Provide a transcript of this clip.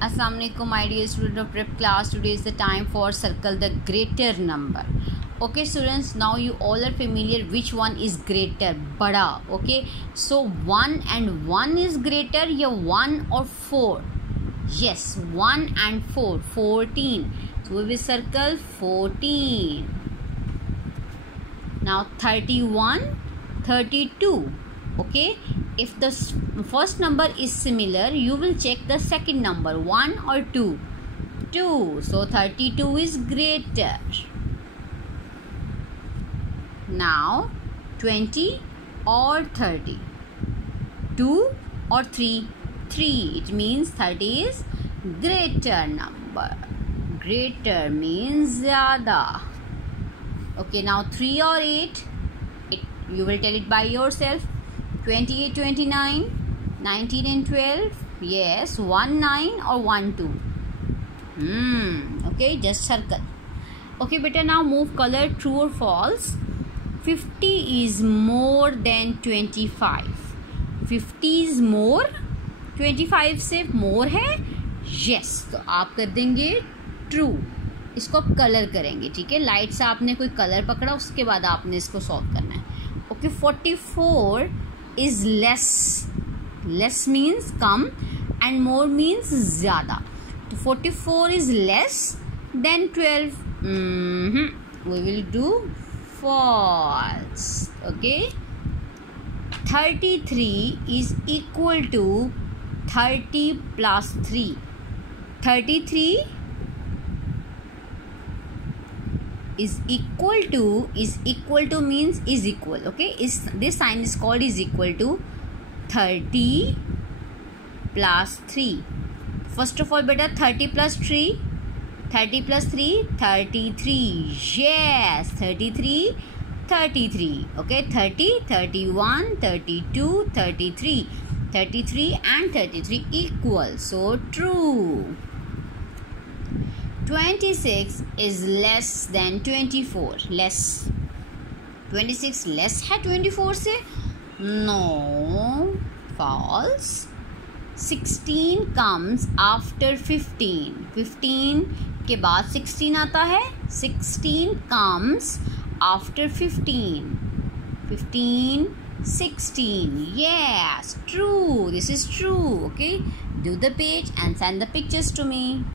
Assalamualaikum, my dear student of prep class. Today is the time for circle the greater number. Okay students, now you all are familiar which one is greater, bada. Okay, so 1 and 1 is greater, या 1 or 4? Yes, 1 and 4, 14. So we will circle 14. Now 31, 32. Okay, if the first number is similar, you will check the second number, 1 or 2. 2. So 32 is greater. Now 20 or 30. 2 or 3. 3. It means 30 is greater number. Greater means zyada. Okay, now 3 or 8. You will tell it by yourself. 28, 29, 19 and 12. Yes, 1, 9 or 1, 2. Okay, just circle. Okay, beta, now move color, true or false. 50 is more than 25. 50 is more. 25 से more है. Yes, तो आप कर देंगे true. इसको आप colour करेंगे. ठीक है, लाइट से आपने कोई कलर पकड़ा, उसके बाद आपने इसको सॉल्व करना है. Okay, 44 is less. Less means come and more means ज़्यादा. तो 44 is less than 12. We will do false. Okay. 33 is equal to 30 plus 3. 33 is equal to means is equal. Okay, this sign is called is equal to 30 plus 3. First of all, beta, 30 plus 3, 30 plus 3, 33. Yes, 33, 33. Okay, 30, 31, 32, 33. 33 and 33 equal. So true. 26 is less than 24. Less. 26 less है 24 से? No. False. 16 comes after 15. 15 के बाद 16 आता है. 16 comes after 15. 15, 16. Yes, true. This is true. Okay. Do the page and send the pictures to me.